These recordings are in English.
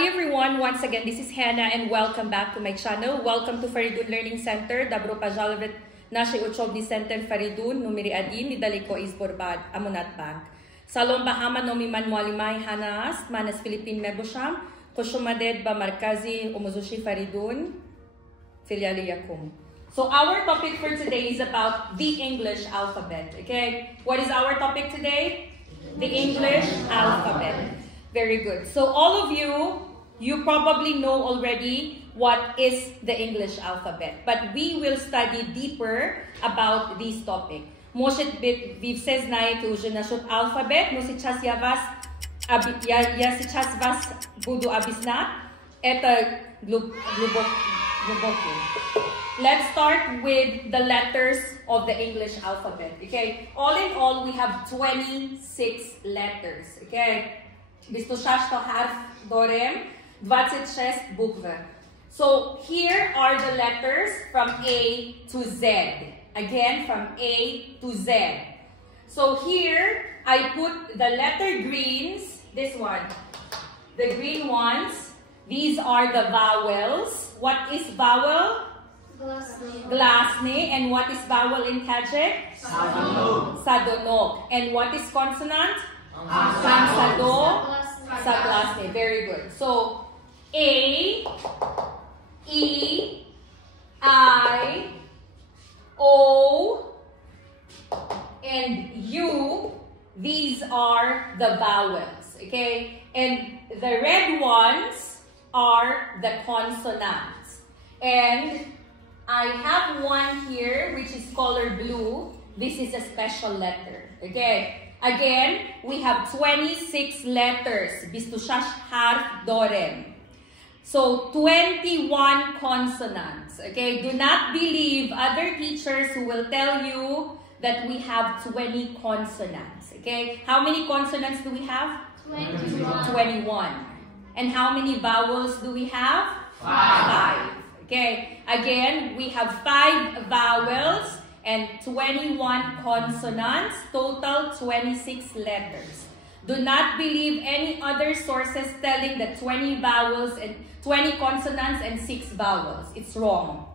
Hi everyone, once again, this is Hannah and welcome back to my channel. Welcome to Faridun Learning Center. Dobro pajalavet naše učobni center Faridun, numeri adin, nidaliko izborbad amunat bank. Salom bahama nomi manualimay hanas, manas Philippine mebosham, koshumaded ba markazi umuzushi Faridun, filialiyakum. So our topic for today is about the English alphabet, okay? What is our topic today? The English alphabet. Very good. So all of you probably know already what is the English alphabet. But we will study deeper about this topic. Moshit vivsez nae tu nashut alphabet, no si chas yavas ya si chas vas budu abisna, eta gluboko. Let's start with the letters of the English alphabet. Okay. All in all, we have 26 letters. Okay. Bistushashto harf dorem, 26 bukve. So here are the letters from A to Z. Again, from A to Z. So here, I put the letter greens, this one. The green ones, these are the vowels. What is vowel? Glasne. And what is vowel in Tajik? Sadonog. Sadonog. And what is consonant? Sansado. Saglasne. Very good. So A, E, I, O, and U, these are the vowels. Okay? And the red ones are the consonants. And I have one here which is color blue. This is a special letter. Okay? Again, we have 26 letters. Bistushash harf dorem. So 21 consonants. Okay? Do not believe other teachers who will tell you that we have 20 consonants. Okay? How many consonants do we have? 21. And how many vowels do we have? 5. Okay? Again, we have 5 vowels and 21 consonants, total 26 letters. Do not believe any other sources telling that 20 vowels and 20 consonants and 6 vowels. It's wrong.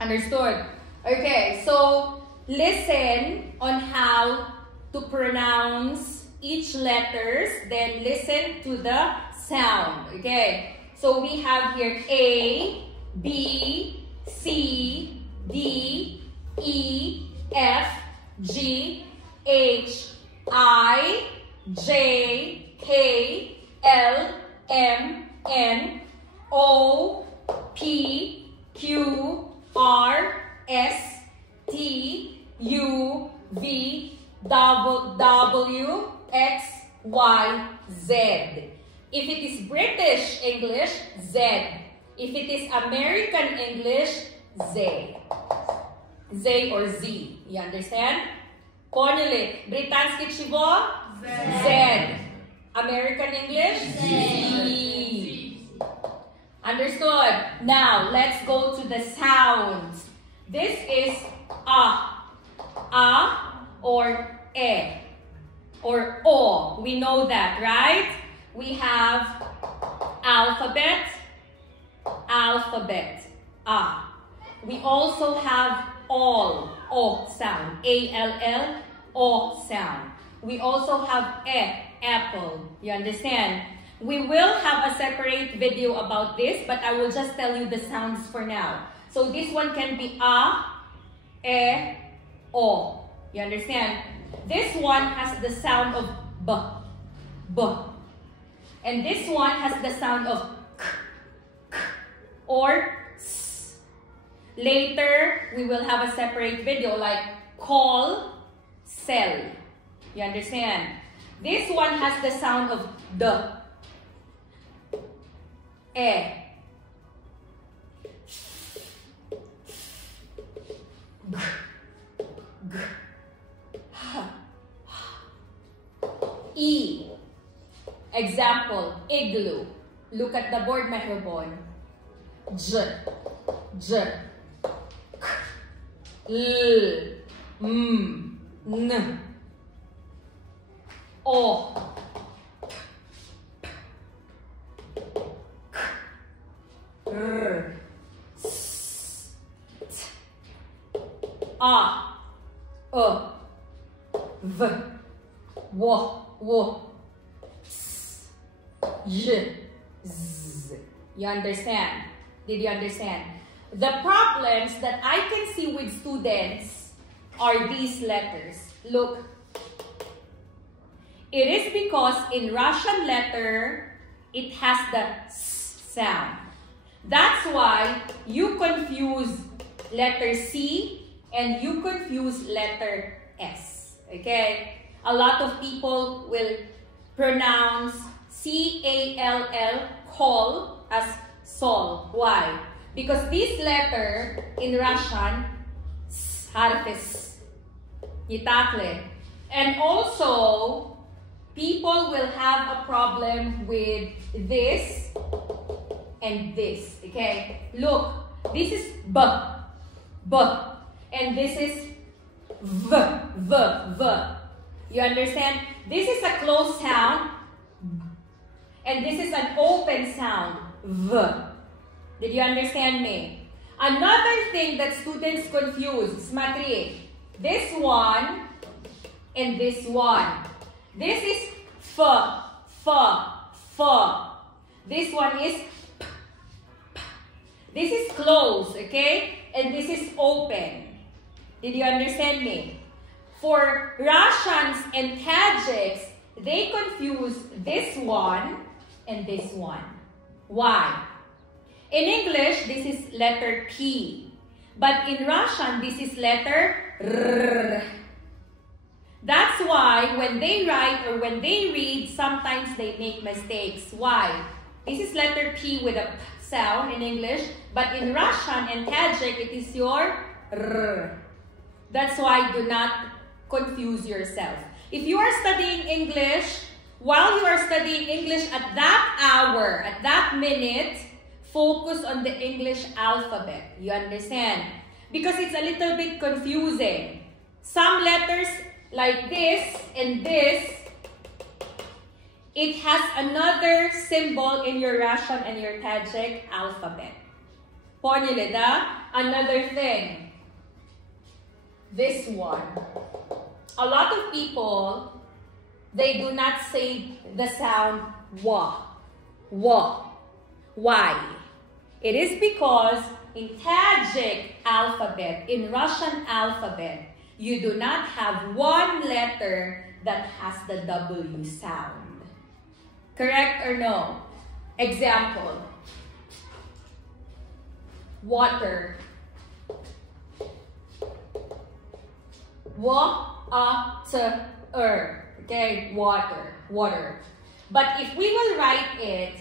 Understood? Okay, so listen on how to pronounce each letters, then listen to the sound. Okay, so we have here A, B, C, D, E, F, G, H, I, J, K, L, M, N, O, P, Q, R, S, T, U, V, W, X, Y, Z. If it is British English, Z. If it is American English, Z. Z or Z. You understand? Corneli, Britanski Chivo? Z. American English? Z. Understood? Now, let's go to the sounds. This is A or E or O. We know that, right? We have alphabet, A. We also have all, O sound, A-L-L, O sound. We also have apple, you understand? We will have a separate video about this, but I will just tell you the sounds for now. So this one can be A, O, you understand? This one has the sound of B. And this one has the sound of K or S. Later, we will have a separate video like call, sell. You understand? This one has the sound of D. E. G. G. H. E. Example, igloo. Look at the board, Mehrobon. J. J. K. L. M. N. O. A, V, W, S, J, Z. You understand? Did you understand? The problems that I can see with students are these letters. Look. It is because in Russian letter, it has the S sound. That's why you confuse letter C and you confuse letter S. Okay? A lot of people will pronounce C-A-L-L, call, as sol. Why? Because this letter in Russian, S, harfes, yitakle. And also, people will have a problem with this and this. Okay? Look, this is B, B. And this is V, V, V. You understand? This is a closed sound. And this is an open sound. V. Did you understand me? Another thing that students confuse, Smatri, this one and this one. This is F, F, F. This one is P, P. This is closed, okay? And this is open. Did you understand me? For Russians and Tajiks, they confuse this one and this one. Why? In English, this is letter P. But in Russian, this is letter R. That's why when they write or when they read, sometimes they make mistakes. Why? This is letter P with a P sound in English. But in Russian and Tajik, it is your R. That's why do not confuse yourself. If you are studying English, while you are studying English at that hour, at that minute, focus on the English alphabet. You understand? Because it's a little bit confusing. Some letters like this and this, it has another symbol in your Russian and your Tajik alphabet. Poняли, да? Another thing. This one. A lot of people, they do not say the sound wa, wa. Why? It is because in Tajik alphabet, in Russian alphabet, you do not have one letter that has the W sound. Correct or no? Example. Water. Wa-a-t-er. Okay, water, water. But if we will write it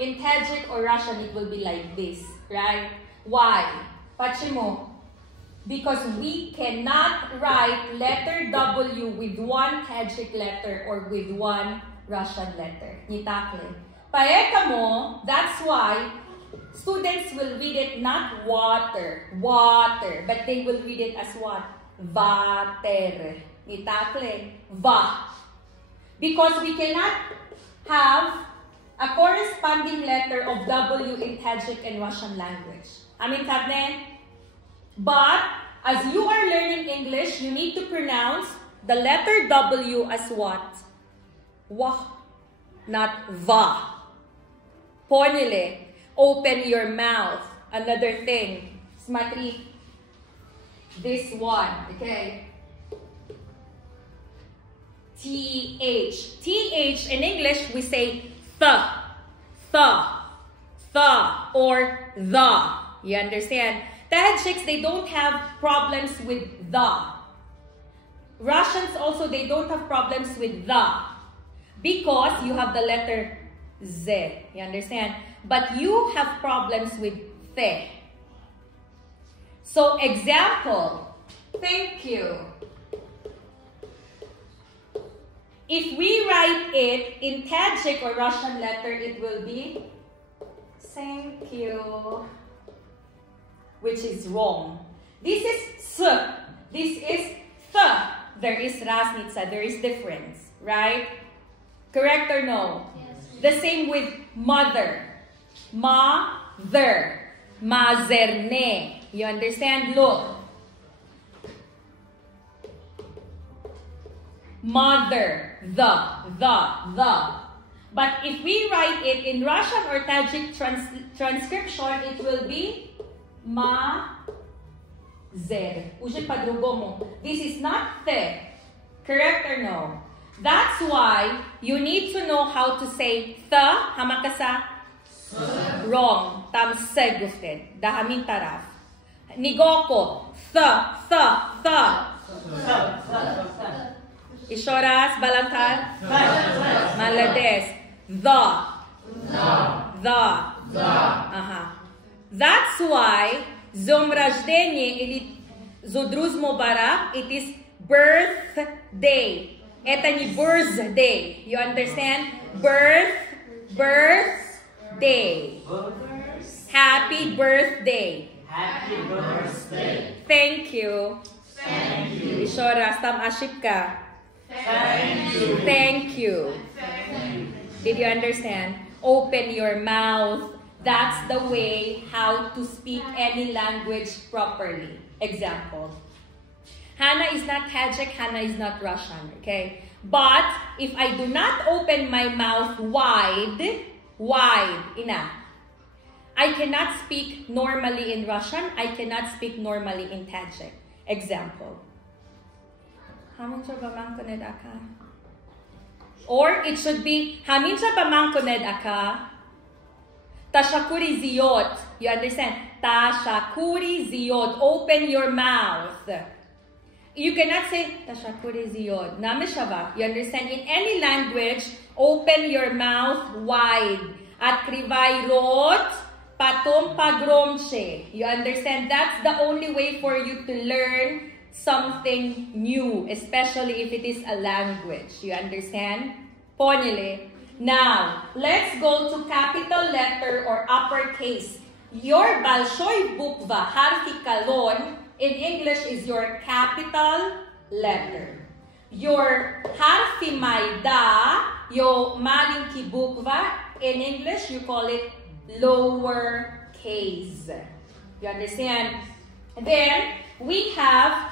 in Tajik or Russian, it will be like this, right? Why? Почему? Because we cannot write letter W with one Tajik letter or with one Russian letter. Nitakle. Paekamo, that's why students will read it not water, water, but they will read it as what? Vater. Nitakle. Va. Because we cannot have a corresponding letter of W in Tajik and Russian language. Amin Kavne? But as you are learning English, you need to pronounce the letter W as what? Wah, not va. Ponile. Open your mouth. Another thing. Smatri. This one, okay? TH. TH in English, we say th, or the. You understand? Tajiks, they don't have problems with the. Russians also, they don't have problems with the. Because you have the letter Z. You understand? But you have problems with the. So, example. Thank you. If we write it in Tajik or Russian letter, it will be thank you, which is wrong. This is S. This is Th. There is Rasnitsa. There is difference, right? Correct or no? Yes. The same with mother. Mother. Mazerne. You understand? Look. Mother, the. But if we write it in Russian or Tajik transcription, it will be ma-zer. Уже по-другому. This is not the. Correct or no? That's why you need to know how to say the, hamakasa. Wrong. Tam se gufted. Dahamin taraf. Nigoko. The. Ishoras, balantan. Malades. The. That's why Zomrajdenye ili Zodruz Mubarak, it is birthday. Eta ni birthday. You understand? Birthday. Happy birthday. Happy birthday. Thank you. Thank you. Ishoras, tam aship ka. Thank you. Thank you. Did you understand? Open your mouth. That's the way how to speak any language properly. Example. Hannah is not Tajik, Hannah is not Russian, okay? But if I do not open my mouth wide, ina. I cannot speak normally in Russian, I cannot speak normally in Tajik. Example. Or it should be Hamincha Bamangkoned aka Tashakuri ziyot. You understand? Tashakuri ziyot. Open your mouth. You cannot say Tashakuri ziyot. Namishava. You understand? In any language, open your mouth wide. At krivay rot patum pagromche. You understand? That's the only way for you to learn something new, especially if it is a language. You understand? Ponile. Now, let's go to capital letter or uppercase. Your Balshoy Bukva Harfi Kalon in English is your capital letter. Your Harfi Maida, your Malinki Bukva, in English you call it lower case. You understand? Then we have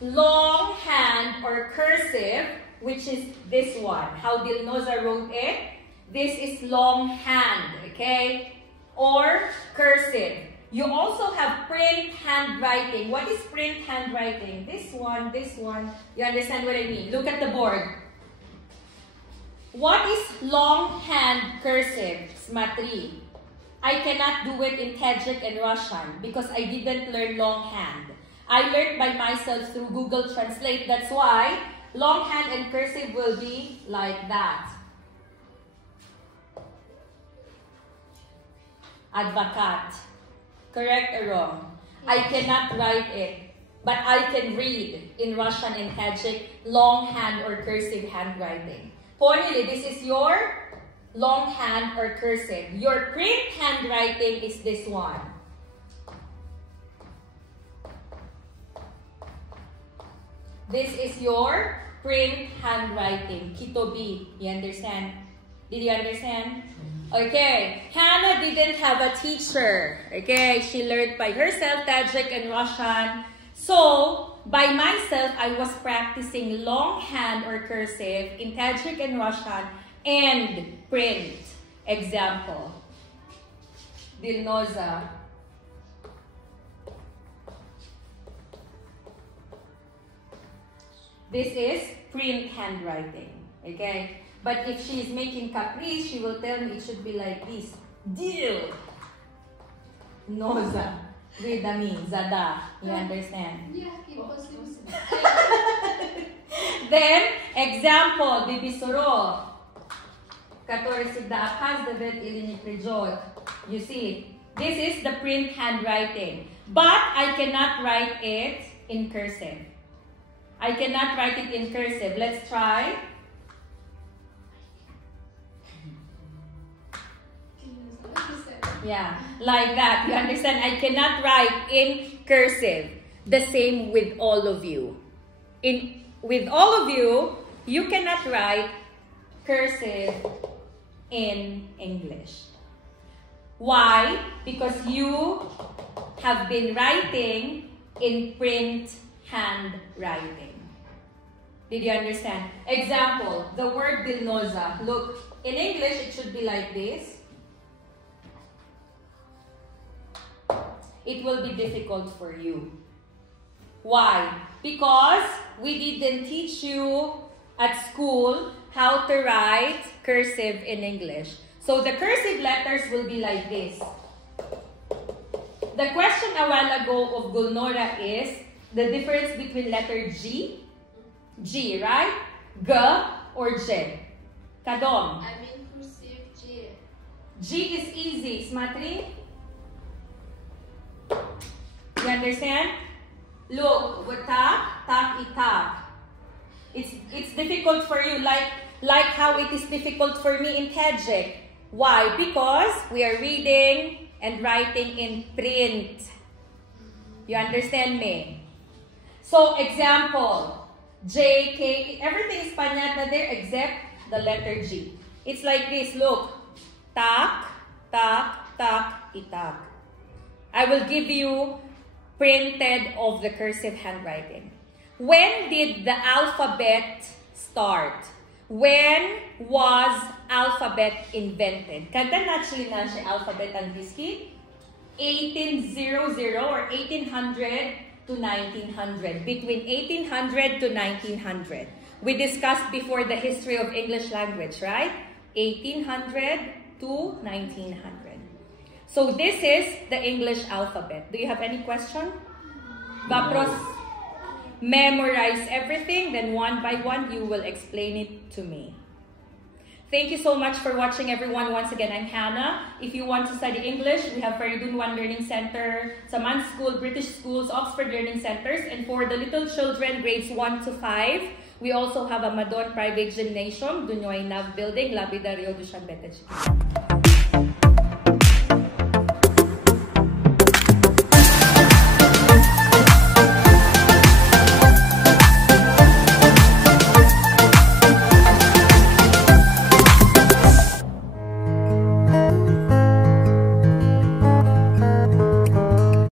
longhand or cursive, which is this one. How Dilnoza wrote it. This is longhand, okay? Or cursive. You also have print handwriting. What is print handwriting? This one, this one. You understand what I mean? Look at the board. What is longhand cursive? Smatri. I cannot do it in Tajik and Russian because I didn't learn longhand. I learned by myself through Google Translate. That's why longhand and cursive will be like that. Advocat. Correct or wrong? I cannot write it, but I can read in Russian and Tajik longhand or cursive handwriting. Ponili, this is your longhand or cursive. Your print handwriting is this one. This is your print handwriting. Kitobi. You understand? Did you understand? Okay. Hannah didn't have a teacher. Okay. She learned by herself Tajik and Russian. So, by myself, I was practicing longhand or cursive in Tajik and Russian and print. Example. Dilnoza. This is print handwriting, okay? But if she is making caprice, she will tell me it should be like this. Dil. Noza. With the mean, zada. You understand? Yeah, Then, example, bibisoro. Который всегда опаздывает или не придет. You see, this is the print handwriting. But I cannot write it in cursive. I cannot write it in cursive. Let's try. Yeah, like that. You understand? I cannot write in cursive. The same with all of you. With all of you, you cannot write cursive in English. Why? Because you have been writing in print handwriting. Did you understand? Example, the word Dilnoza. Look, in English, it should be like this. It will be difficult for you. Why? Because we didn't teach you at school how to write cursive in English. So the cursive letters will be like this. The question a while ago of Gulnora is the difference between letter G, right? G or J. Kadong. I mean cursive G. G is easy, Smatri. You understand? Look, tap, itap. It's difficult for you, like how it is difficult for me in Tajik. Why? Because we are reading and writing in print. You understand me? So, example, J, K, everything is panyata there except the letter G. It's like this, look. Tak, itak. I will give you printed of the cursive handwriting. When did the alphabet start? When was alphabet invented? Kada naturally na siya alphabet ang diski? 1800 or 1800 to 1900. Between 1800 to 1900. We discussed before the history of English language, right? 1800 to 1900. So this is the English alphabet. Do you have any question? Vapros, memorize everything, then one by one you will explain it to me. Thank you so much for watching, everyone. Once again, I'm Hannah. If you want to study English, we have Faridun One Learning Center, Saman School, British Schools, Oxford Learning Centers, and for the little children, grades 1 to 5, we also have a Madon Private Gymnasium, Dunyoy Nav Building, Labidario, Dushanbeta.